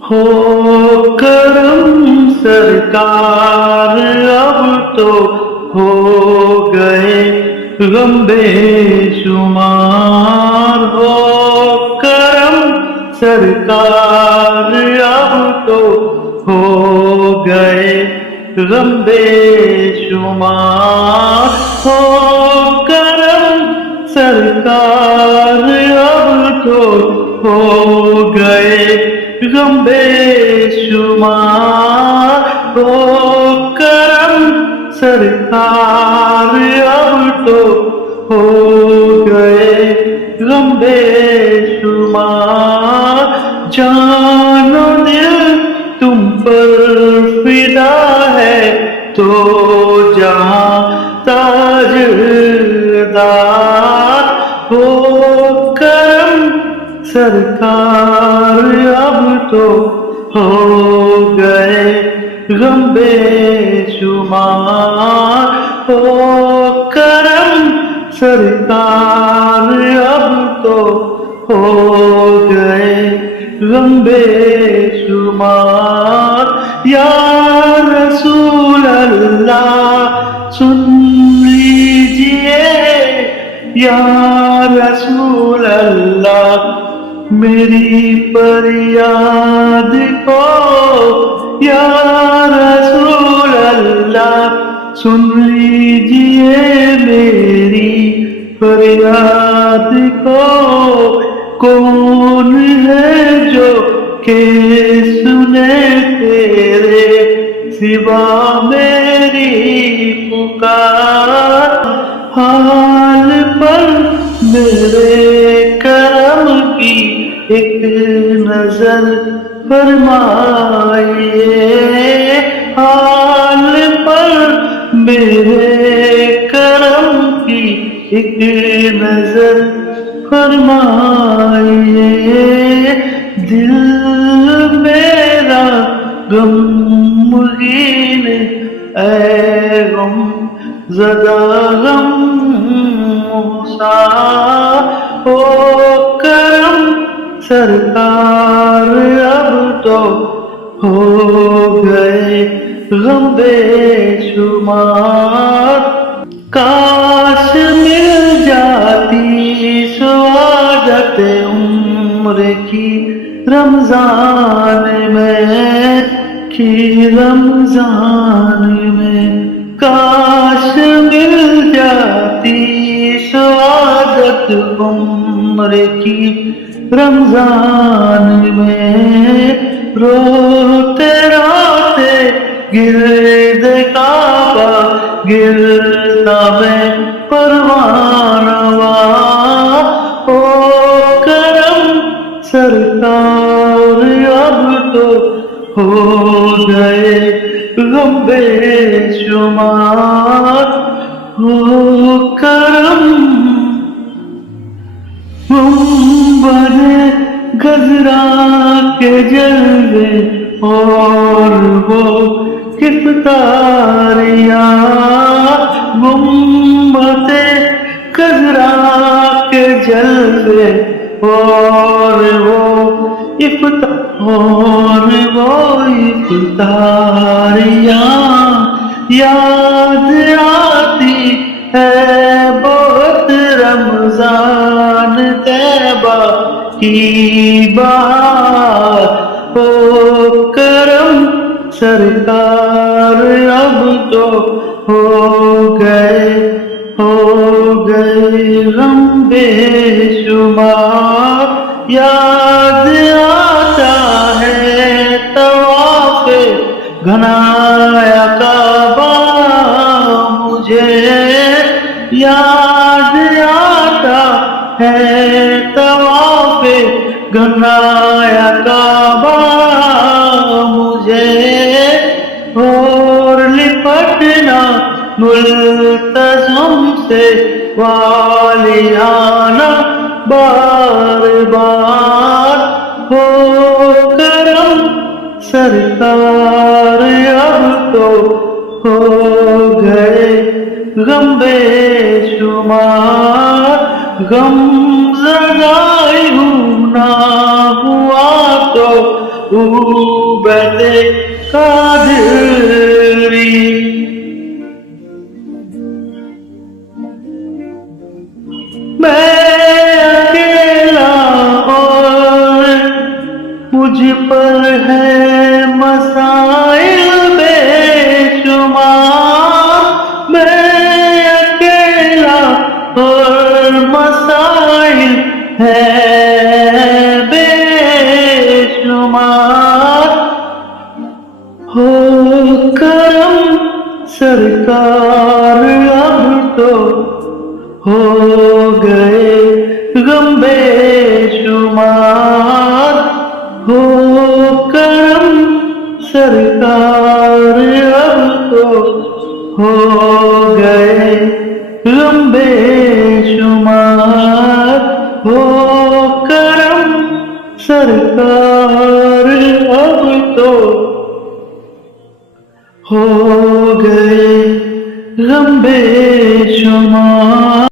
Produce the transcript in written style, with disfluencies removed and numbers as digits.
ہو کرم سرکار اب تو ہو گئے غم بے شمار، ہو کرم سرکار اب تو ہو گئے غم بے شمار، ہو کرم سرکار اب تو ہو گئے غم بے شمار، ہو کرم سرکار اب تو ہو گئے غم بے شمار، جان و دل تم پر فدا ہے تو جہاں تاجدار، ہو کرم سرکار اب تو ہو گئے غم بے شمار، ہو کرم سرکار اب تو ہو گئے غم بے شمار، یا رسول اللہ سن لیجئے، یا رسول اللہ میری فریاد کو، یا رسول اللہ سن لیجئے میری فریاد کو، کون ہے جو کہ سنے تیرے سوا میری پکار، حال پر میرے کرم کی ایک نظر فرمائیے، حال پر میرے کرم کی ایک نظر فرمائیے، دل میرا غمگین اے غم زدہ غم سار، ہو کرم سرکار اب تو ہو گئے غم بے شمار، کاش مل جاتی سعادت عمر کی رمضان میں، کی رمضان میں، کاش مل جاتی سعادت عمر کی رمضان میں، روتے روتے گرد کعبہ گرتا میں پروانہ، ہو کرم سرکار اب تو ہو گئے غم بے شمار، ہو کرم گنبد خضرا کے جلوے اور وہ افطاریاں، گنبد خضرا کے جلوے اور وہ افطاریاں، یاد آتی ہے بہت رمضان طیبہ کی بات، ہو کرم سرکار اب تو ہو گئے غم بے شمار، یاد آتا ہے طواف گھنایا کعبہ مجھے، یاد آتا ہے طواف گھنایا کعبہ مجھے، اور لپٹنا ملتزم سے والیانہ بار بار، ہو کرم سرکار اب تو ہو گئے غم بے شمار، غم زدہ ہوں نہ ہوا تو نوبت قادری میں اکیلا اور مجھ پر ہے مسائل بے شمار میں اکیلا اور مسائل ہے بے شمار ہو کرم سرکار اب تو ہو گئے غم بے شمار ہو کرم سرکار اب تو ہو گئے غم بے شمار ہو کرم سرکار اب تو ہو گئے غم بے شمار